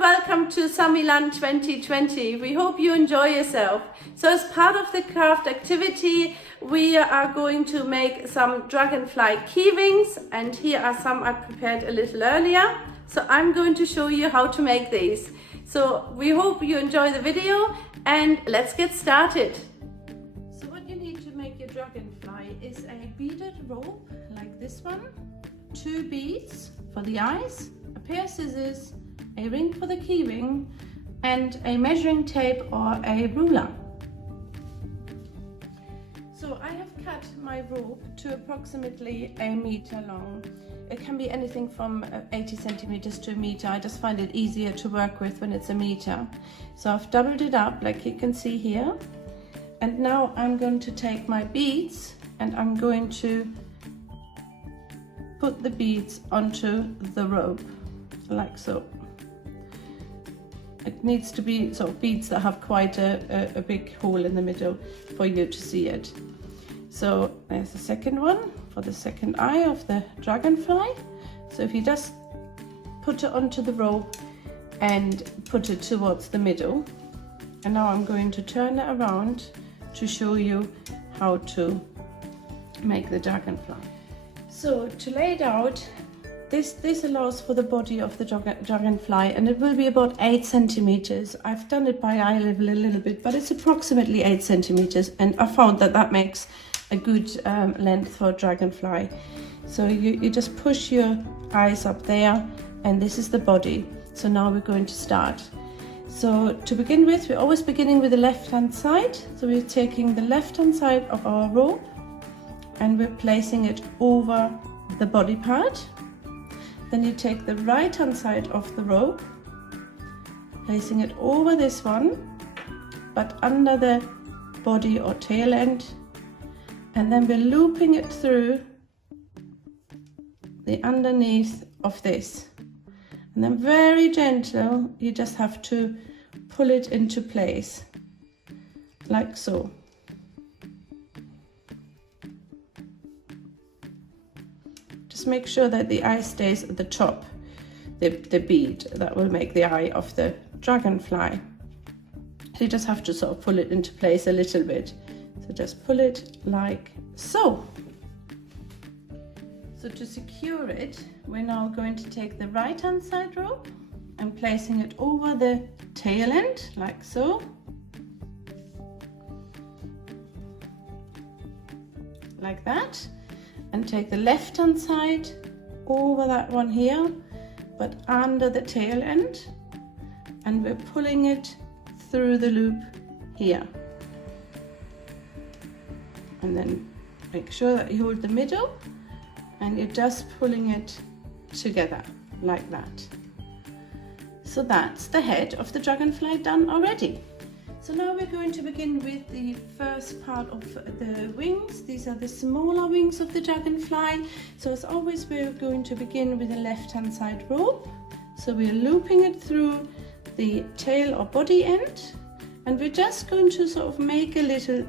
welcome to Summerland 2020. We hope you enjoy yourself. So as part of the craft activity, we are going to make some dragonfly keyrings, and here are some I prepared a little earlier. So I'm going to show you how to make these. So we hope you enjoy the video, and let's get started. So what you need to make your dragonfly is a beaded rope like this one, 2 beads for the eyes, a pair of scissors, a ring for the keyring, and a measuring tape or a ruler. So I have cut my rope to approximately 1 meter long. It can be anything from 80 centimeters to 1 meter. I just find it easier to work with when it's 1 meter. So I've doubled it up like you can see here. And now I'm going to take my beads and I'm going to put the beads onto the rope like so. It needs to be sort of beads that have quite a big hole in the middle for you to see it. So there's the second one for the second eye of the dragonfly. So if you just put it onto the rope and put it towards the middle. And now I'm going to turn it around to show you how to make the dragonfly. So to lay it out, this allows for the body of the dragonfly, and it will be about 8 centimeters. I've done it by eye level a little bit, but it's approximately 8 centimeters, and I found that makes a good length for a dragonfly. So you just push your eyes up there, and this is the body. So now we're going to start. So to begin with, we're always beginning with the left hand side. So we're taking the left hand side of our rope and we're placing it over the body part. Then you take the right hand side of the rope, placing it over this one, but under the body or tail end, and then we're looping it through the underneath of this. And then very gentle, you just have to pull it into place, like so. Just make sure that the eye stays at the top, the bead that will make the eye of the dragonfly. So you just have to sort of pull it into place a little bit. So just pull it like so. So to secure it, we're now going to take the right hand side rope and placing it over the tail end, like so. Like that. And take the left hand side over that one here, but under the tail end, and we're pulling it through the loop here. And then make sure that you hold the middle and you're just pulling it together like that. So that's the head of the dragonfly done already. So now we're going to begin with the first part of the wings. These are the smaller wings of the dragonfly. So as always, we're going to begin with the left hand side rope. So we're looping it through the tail or body end, and we're just going to sort of make a little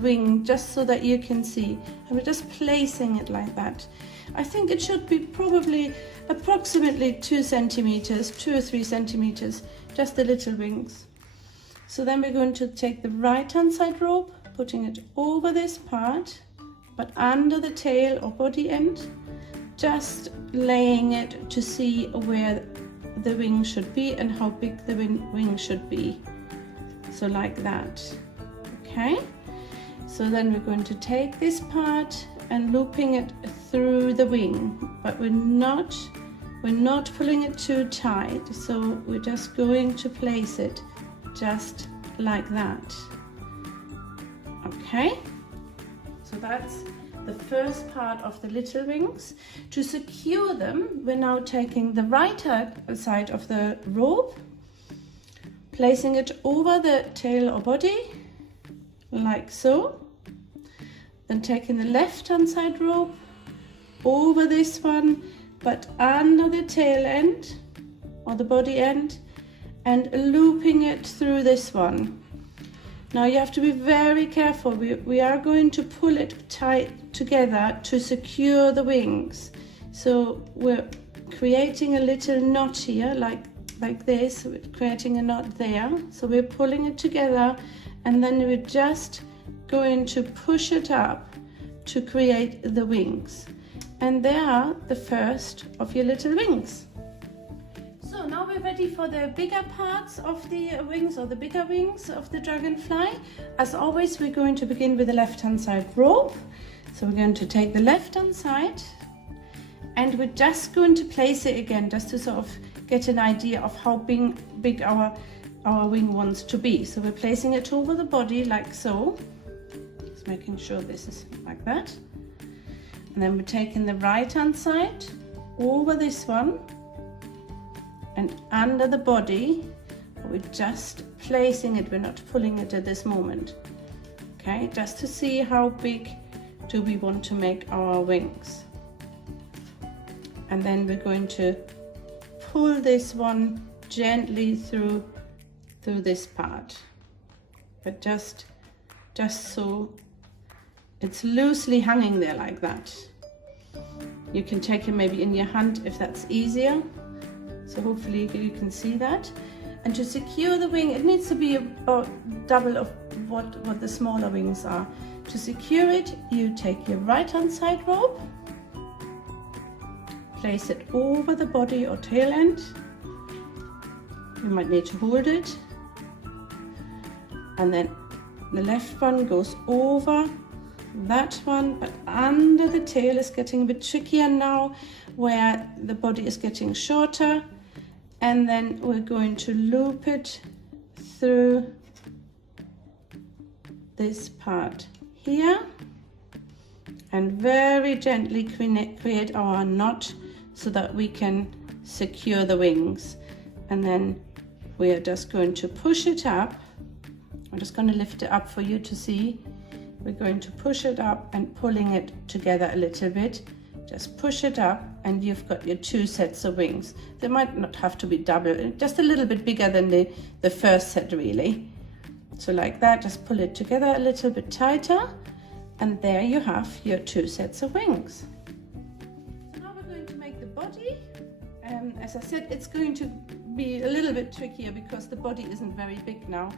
wing just so that you can see, and we're just placing it like that. I think it should be probably approximately 2 centimeters, 2 or 3 centimeters, just the little wings. So then we're going to take the right hand side rope, putting it over this part, but under the tail or body end, just laying it to see where the wing should be and how big the wing should be. So like that, okay? So then we're going to take this part and looping it through the wing, but we're not pulling it too tight. So we're just going to place it just like that. Okay, so that's the first part of the little wings. To secure them, we're now taking the right side of the rope, placing it over the tail or body like so, then taking the left hand side rope over this one but under the tail end or the body end, and looping it through this one. Now you have to be very careful. We are going to pull it tight together to secure the wings. So we're creating a little knot here, like like this, we're creating a knot there. So we're pulling it together, and then we're just going to push it up to create the wings. And they are the first of your little wings. So now we're ready for the bigger parts of the wings, or the bigger wings of the dragonfly. As always, we're going to begin with the left-hand side rope. So we're going to take the left-hand side, and we're just going to place it again, just to sort of get an idea of how big our wing wants to be. So we're placing it over the body like so. Just making sure this is like that. And then we're taking the right-hand side over this one and under the body. We're just placing it, we're not pulling it at this moment. Okay, just to see how big do we want to make our wings. And then we're going to pull this one gently through this part, but just so it's loosely hanging there like that. You can take it maybe in your hand if that's easier. So hopefully you can see that. And to secure the wing, it needs to be about double of what the smaller wings are. To secure it, you take your right-hand side rope, place it over the body or tail end. You might need to hold it. And then the left one goes over that one, but under the tail is getting a bit trickier now, where the body is getting shorter. And then we're going to loop it through this part here and very gently create our knot so that we can secure the wings. And then we are just going to push it up. I'm just going to lift it up for you to see. We're going to push it up and pulling it together a little bit. Just push it up and you've got your 2 sets of wings. They might not have to be double, just a little bit bigger than the first set really. So like that, just pull it together a little bit tighter, and there you have your 2 sets of wings. So now we're going to make the body. As I said, it's going to be a little bit trickier because the body isn't very big now.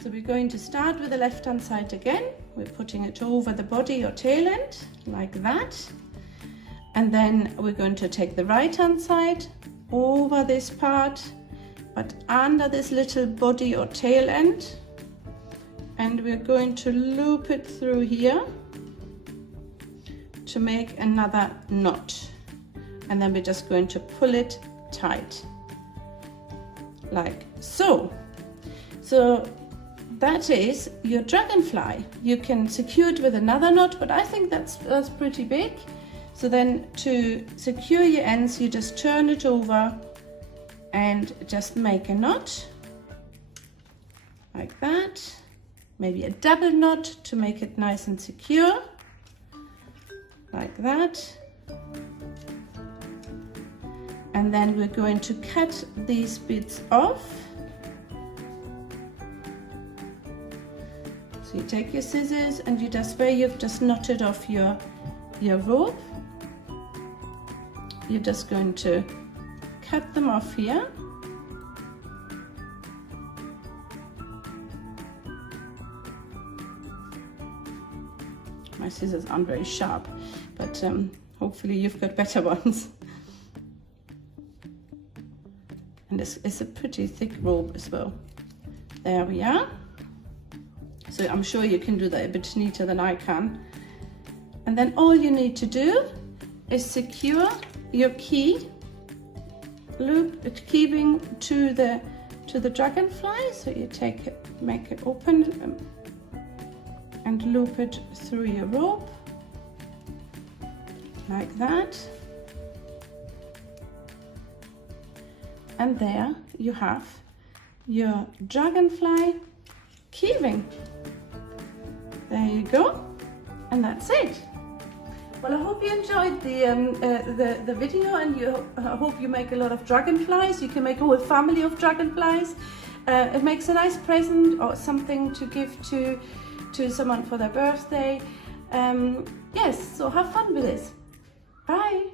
So we're going to start with the left-hand side again. We're putting it over the body or tail end, like that. And then we're going to take the right-hand side over this part, but under this little body or tail end. And we're going to loop it through here to make another knot. And then we're just going to pull it tight, like so. So that is your dragonfly. You can secure it with another knot, but I think that's pretty big. So then to secure your ends, you just turn it over and just make a knot like that. Maybe a double knot to make it nice and secure, like that. And then we're going to cut these bits off. So you take your scissors and you just, where you've just knotted off your rope, you're just going to cut them off here. My scissors aren't very sharp, but hopefully you've got better ones. And it's a pretty thick rope as well. There we are. So I'm sure you can do that a bit neater than I can. And then all you need to do is secure your key ring to the dragonfly. So you take it, make it open and loop it through your rope like that. And there you have your dragonfly keyring. There you go, and that's it. Well, I hope you enjoyed the video, and I hope you make a lot of dragonflies. You can make a whole family of dragonflies. It makes a nice present or something to give to someone for their birthday. Yes, so have fun with this. Bye.